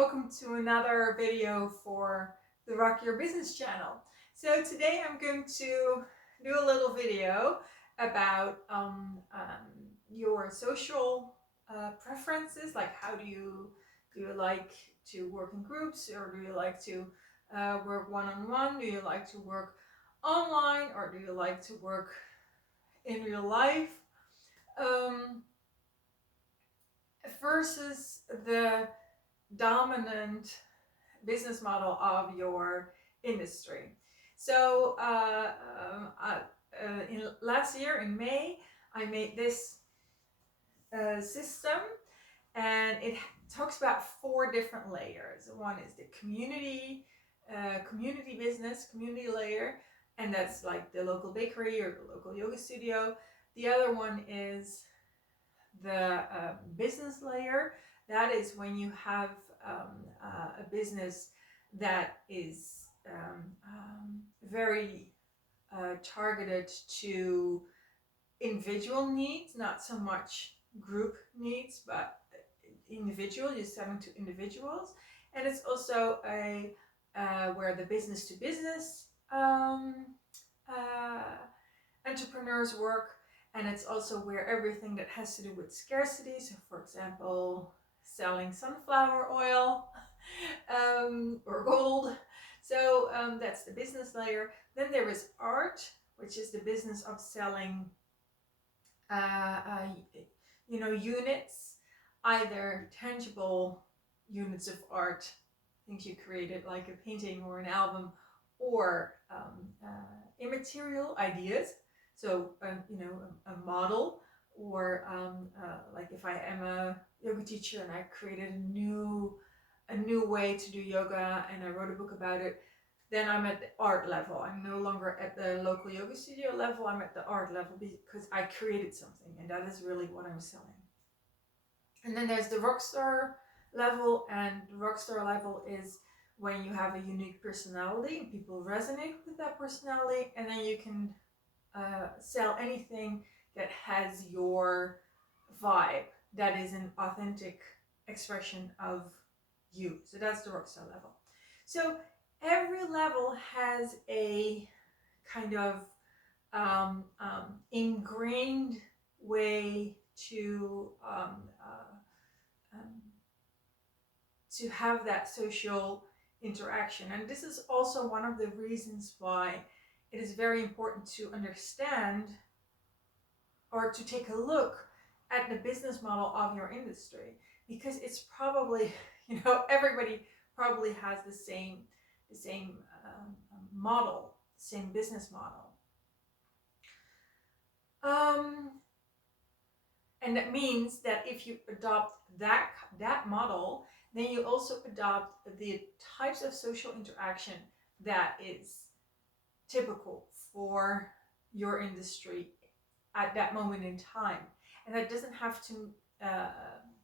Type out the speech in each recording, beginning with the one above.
welcome to another video for the Rock Your Business channel. So today I'm going to do a little video about your social preferences, like how do you like to work in groups, or do you like to work one-on-one? Do you like to work online, or do you like to work in real life? Versus the dominant business model of your industry. So last year in May, I made this system, and it talks about 4 different layers. One is the community business, community layer, and that's like the local bakery or the local yoga studio. The other one is the business layer. That is when you have a business that is very targeted to individual needs, not so much group needs, but individual, you're selling to individuals. And it's also a where the business to business entrepreneurs work. And it's also where everything that has to do with scarcity, so for example, selling sunflower oil or gold. So that's the business layer. Then there is art, which is the business of selling units, either tangible units of art, things you created like a painting or an album, or immaterial ideas. So, a model, or like if I am a yoga teacher and I created a new way to do yoga and I wrote a book about it, then I'm at the art level. I'm no longer at the local yoga studio level, I'm at the art level because I created something, and that is really what I'm selling. And then there's the rockstar level, and the rockstar level is when you have a unique personality and people resonate with that personality, and then you can sell anything that has your vibe, that is an authentic expression of you. So that's the rockstar level. So every level has a kind of ingrained way to have that social interaction. And this is also one of the reasons why it is very important to understand or to take a look at the business model of your industry, because it's probably, everybody probably has the same model, same business model. And that means that if you adopt that model, then you also adopt the types of social interaction that is typical for your industry at that moment in time. And that doesn't have to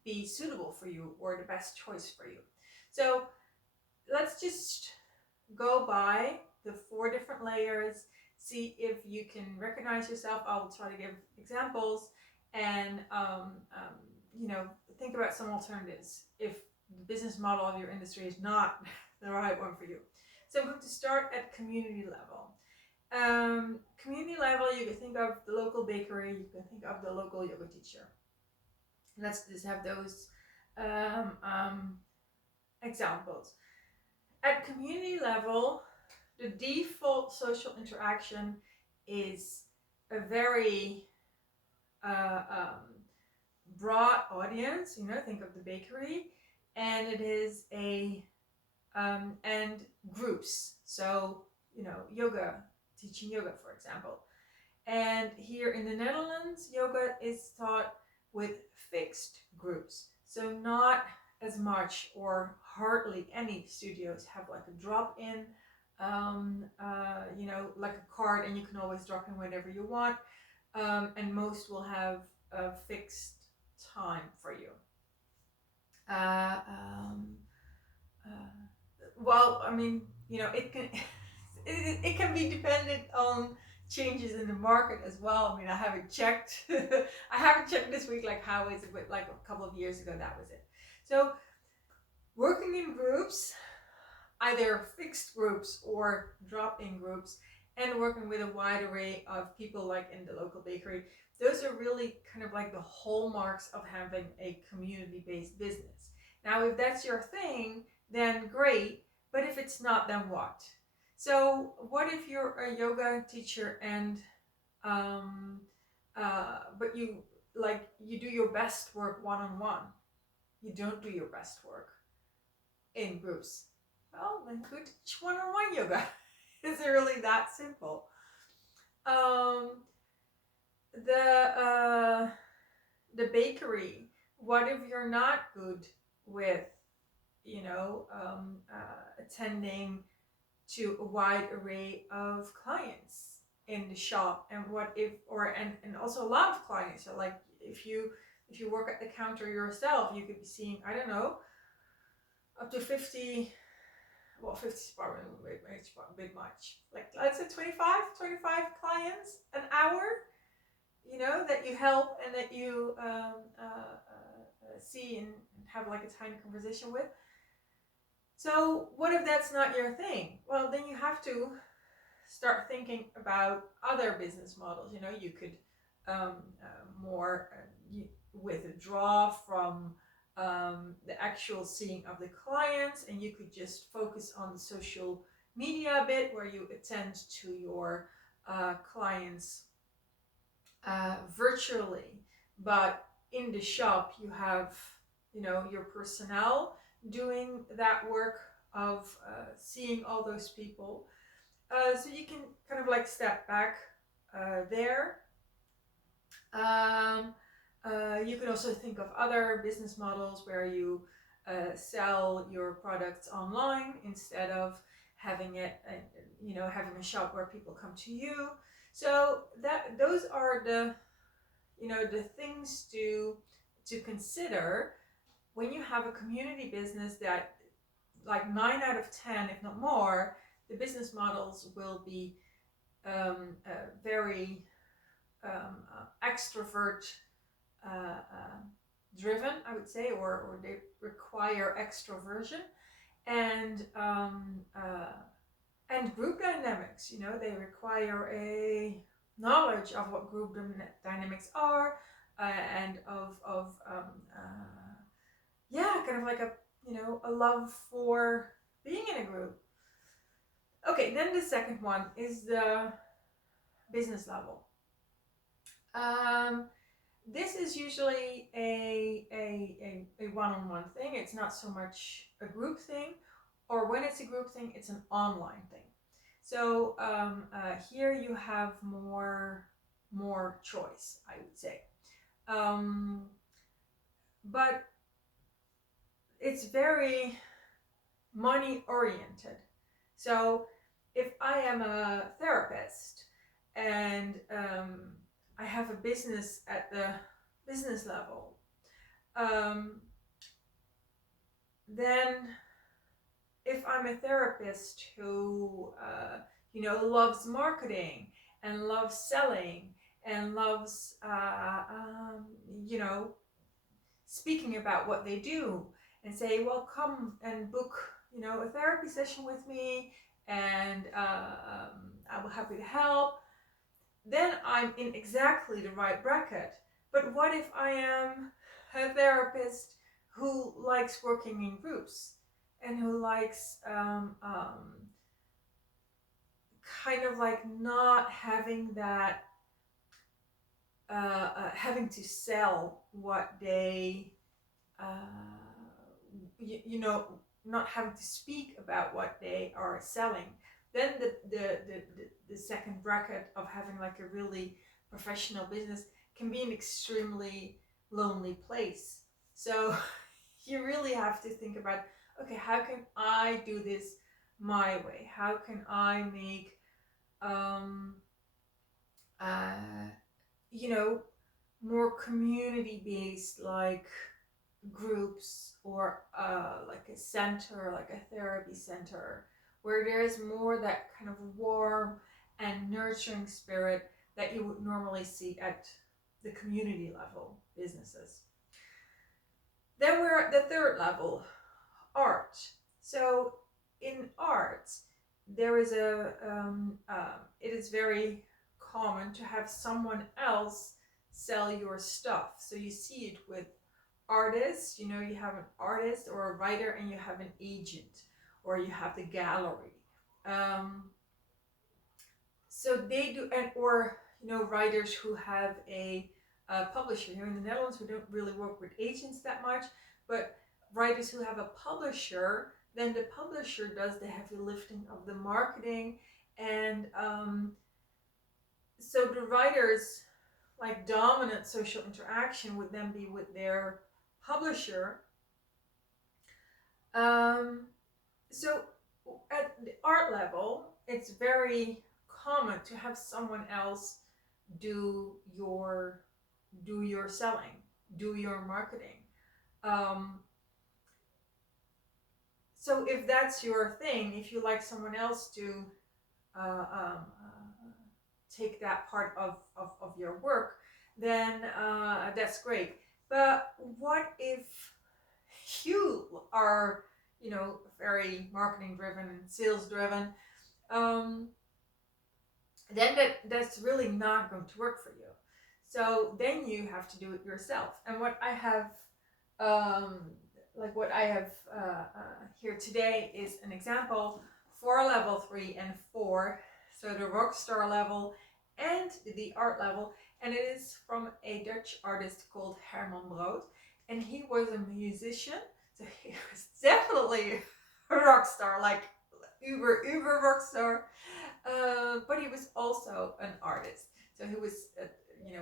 be suitable for you or the best choice for you. So let's just go by the 4 different layers, see if you can recognize yourself. I'll try to give examples, and think about some alternatives if the business model of your industry is not the right one for you. So I'm going to start at community level. Community level, you can think of the local bakery, you can think of the local yoga teacher. Let's just have those examples. At community level, the default social interaction is a very broad audience. Think of the bakery, and it is and groups. So yoga, teaching yoga, for example. And here in the Netherlands, yoga is taught with fixed groups. So not as much, or hardly any studios have like a drop-in, like a card, and you can always drop in whenever you want. And most will have a fixed time for you. It can it can be dependent on changes in the market as well. I haven't checked. I haven't checked this week, like how is it, but like a couple of years ago that was it. So working in groups, either fixed groups or drop-in groups, and working with a wide array of people like in the local bakery. Those are really kind of like the hallmarks of having a community-based business. Now, if that's your thing, then great, but if it's not, then what? So what if you're a yoga teacher and but you do your best work one-on-one, you don't do your best work in groups? Well, then go teach one-on-one yoga. It's really that simple. Um, the bakery. What if you're not good with, attending to a wide array of clients in the shop? And what if, and also a lot of clients. So like if you work at the counter yourself, you could be seeing, I don't know, up to 50. Well, 50 is probably a bit much. Like, let's say 25 clients an hour, that you help and that you see and have like a tiny conversation with. So what if that's not your thing? Well, then you have to start thinking about other business models. You could more withdraw from the actual seeing of the clients, and you could just focus on the social media bit where you attend to your clients virtually, but in the shop you have your personnel doing that work of seeing all those people. So you can kind of like step back there. You could also think of other business models where you sell your products online instead of having it, having a shop where people come to you. So those are the things to consider when you have a community business. That like 9 out of 10, if not more, the business models will be very extrovert driven, I would say, or they require extroversion and group dynamics. They require a knowledge of what group dynamics are and of kind of like a love for being in a group. Okay, then the second one is the business level. This is usually a one-on-one thing. It's not so much a group thing, or when it's a group thing, it's an online thing. So here you have more choice, I would say. But it's very money oriented. So if I am a therapist and I have a business at the business level, then if I'm a therapist who loves marketing and loves selling and loves speaking about what they do and say, well, come and book a therapy session with me, and I will happy to help, then I'm in exactly the right bracket. But what if I am a therapist who likes working in groups and who likes kind of like not having that having to sell what they not having to speak about what they are selling? Then the second bracket of having like a really professional business can be an extremely lonely place. So you really have to think about, okay, how can I do this my way? How can I make more community-based, like groups, or like a center, like a therapy center, where there's more that kind of warm and nurturing spirit that you would normally see at the community level businesses. Then we're at the third level, art. So in art, there is it is very common to have someone else sell your stuff. So you see it with artists, you know, you have an artist or a writer and you have an agent, or you have the gallery. Um, so they do, and or you know, writers who have a publisher. Here in the Netherlands, we don't really work with agents that much, but writers who have a publisher, then the publisher does the heavy lifting of the marketing, and so the writers, like, dominant social interaction would then be with their publisher. Um, so at the art level, it's very common to have someone else do your selling, do your marketing. Um, so if that's your thing, if you like someone else to take that part of your work, then that's great. But what if you are, you know, very marketing driven and sales driven? Um, then that's really not going to work for you. So then you have to do it yourself. And what I have, um, what I have here today is an example for level 3 and 4. So the rock star level and the art level. And it is from a Dutch artist called Herman Brood. And he was a musician. So he was definitely a rock star, like uber rock star. But he was also an artist. So he was, a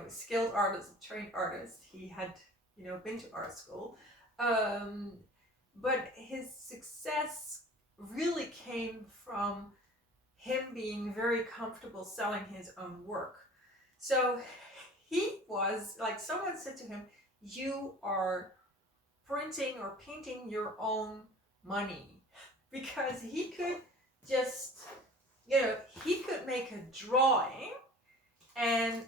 skilled artist, a trained artist. He had, been to art school. But his success really came from him being very comfortable selling his own work. So he was, like, someone said to him, you are printing or painting your own money, because he could just, he could make a drawing and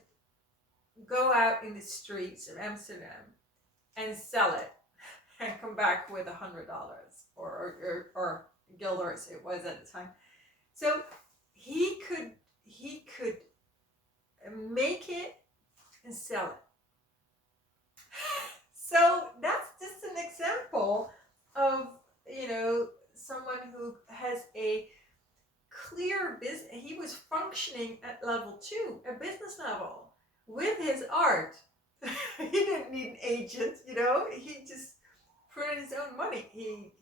go out in the streets of Amsterdam and sell it and come back with $100 or guilders it was at the time. So he could make it and sell it. So that's just an example of, someone who has a clear business. He was functioning at level 2, a business level, with his art. He didn't need an agent, he just printed his own money. He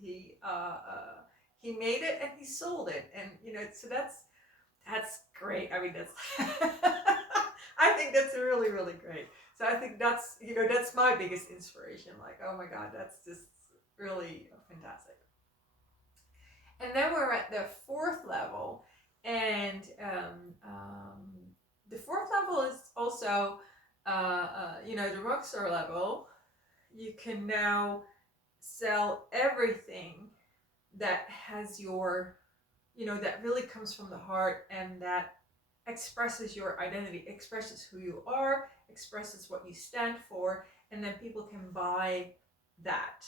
made it and he sold it, and so that's great. I mean, that's I think that's really, really great. So I think that's that's my biggest inspiration. Like, oh my God, that's just really fantastic. And then we're at the 4th level, and the 4th level is also the rockstar level. You can now sell everything that has your, that really comes from the heart, and that expresses your identity, expresses who you are, expresses what you stand for, and then people can buy that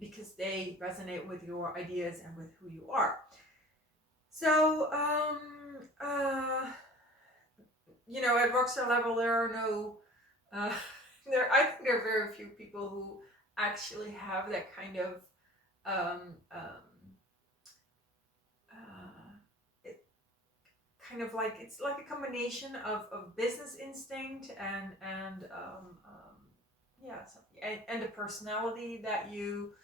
because they resonate with your ideas and with who you are. So, at rockstar level, there are no, I think there are very few people who actually have that kind of, kind of like, it's like a combination of business instinct and and the personality that you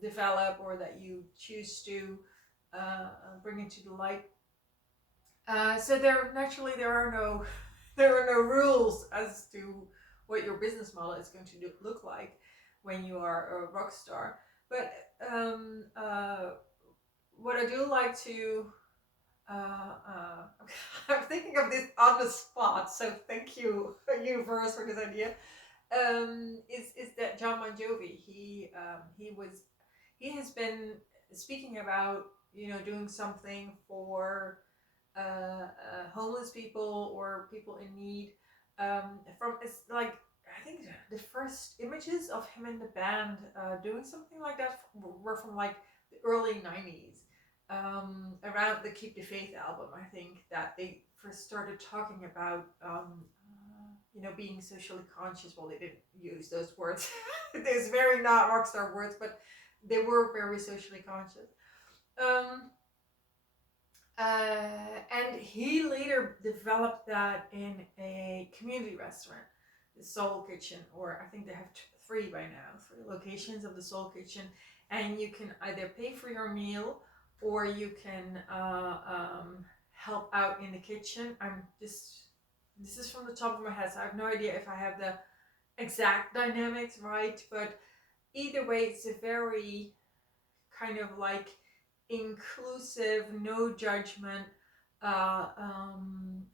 develop, or that you choose to bring into the light. So there are no rules as to what your business model is going to look like when you are a rock star. But what I do like to I'm thinking of this on the spot, so thank you, Universe, for this idea. Is that John Bon Jovi? He has been speaking about doing something for homeless people or people in need. From, it's like, I think the first images of him in the band doing something like that were from like the early 90s, around the Keep the Faith album. I think that they first started talking about being socially conscious. Well, they didn't use those words. These very not rock star words, but they were very socially conscious. Um, and he later developed that in a community restaurant, the Soul Kitchen, or I think they have three by now, three locations of the Soul Kitchen. And you can either pay for your meal or you can help out in the kitchen. This is from the top of my head, so I have no idea if I have the exact dynamics right, but either way, it's a very kind of like inclusive, no judgment uh, um,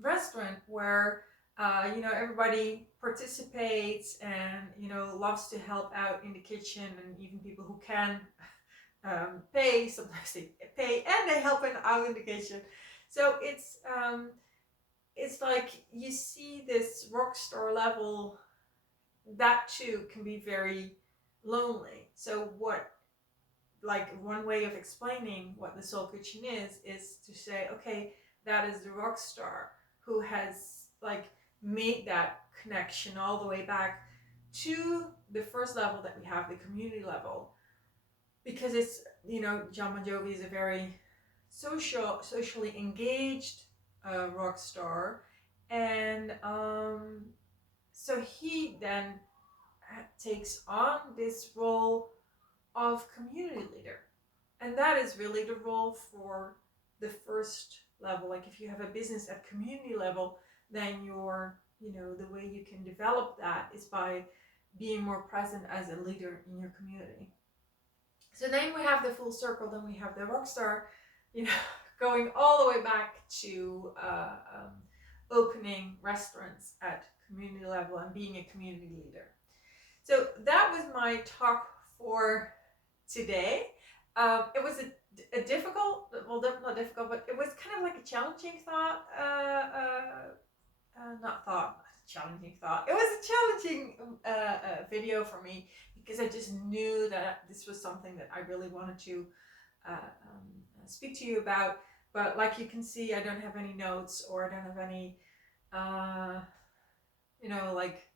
restaurant where everybody participates and loves to help out in the kitchen, and even people who can pay, sometimes they pay and they help out in the kitchen. So it's like you see this rock star level that too can be very lonely. So one way of explaining what the Soul Kitchen is to say, okay, that is the rock star who has like made that connection all the way back to the first level that we have, the community level, because it's John Bon Jovi is a very socially engaged rock star, and so he then takes on this role of community leader. And that is really the role for the first level. Like if you have a business at community level, then the way you can develop that is by being more present as a leader in your community. So then we have the full circle, then we have the rock star, going all the way back to opening restaurants at community level and being a community leader. So that was my talk for today. It was a difficult, well, not difficult, but it was kind of like a challenging thought. Challenging thought. It was a challenging video for me because I just knew that this was something that I really wanted to speak to you about. But like you can see, I don't have any notes, or I don't have any, like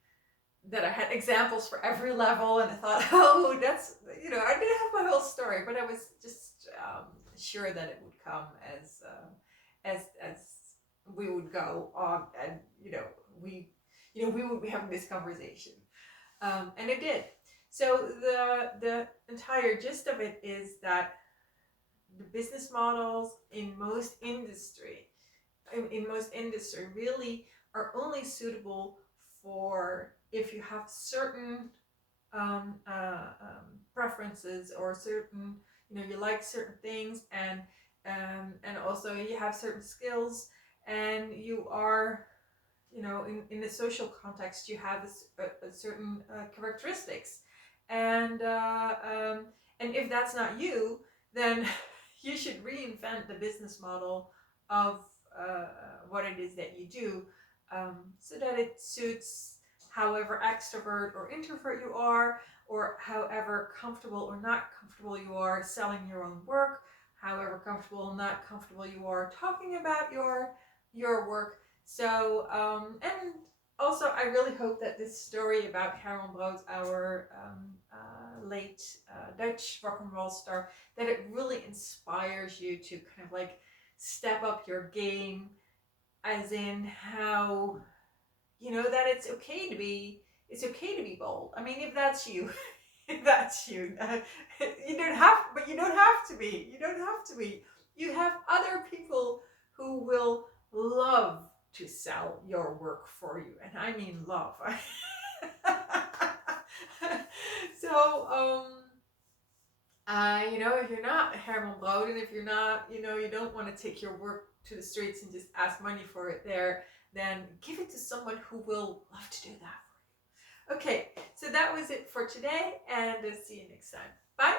that I had examples for every level, and I thought, oh, that's, I didn't have my whole story, but I was just sure that it would come as we would go on, and we would be having this conversation, and it did. So the entire gist of it is that the business models in most industry really are only suitable for if you have certain preferences, or certain, you like certain things, and also you have certain skills, and you are, in the social context, you have a certain characteristics, and if that's not you, then you should reinvent the business model of what it is that you do, so that it suits however extrovert or introvert you are, or however comfortable or not comfortable you are selling your own work, however comfortable or not comfortable you are talking about your work. So, and also I really hope that this story about Herman Brood, our late Dutch rock and roll star, that it really inspires you to kind of like step up your game, as in how, that it's okay to be bold. I mean, if that's you, if that's you, you don't have to be. You have other people who will love to sell your work for you, and I mean love. So, if you're not Herman Brood, and if you're not, you don't want to take your work to the streets and just ask money for it there, then give it to someone who will love to do that for you. Okay, so that was it for today, and see you next time. Bye.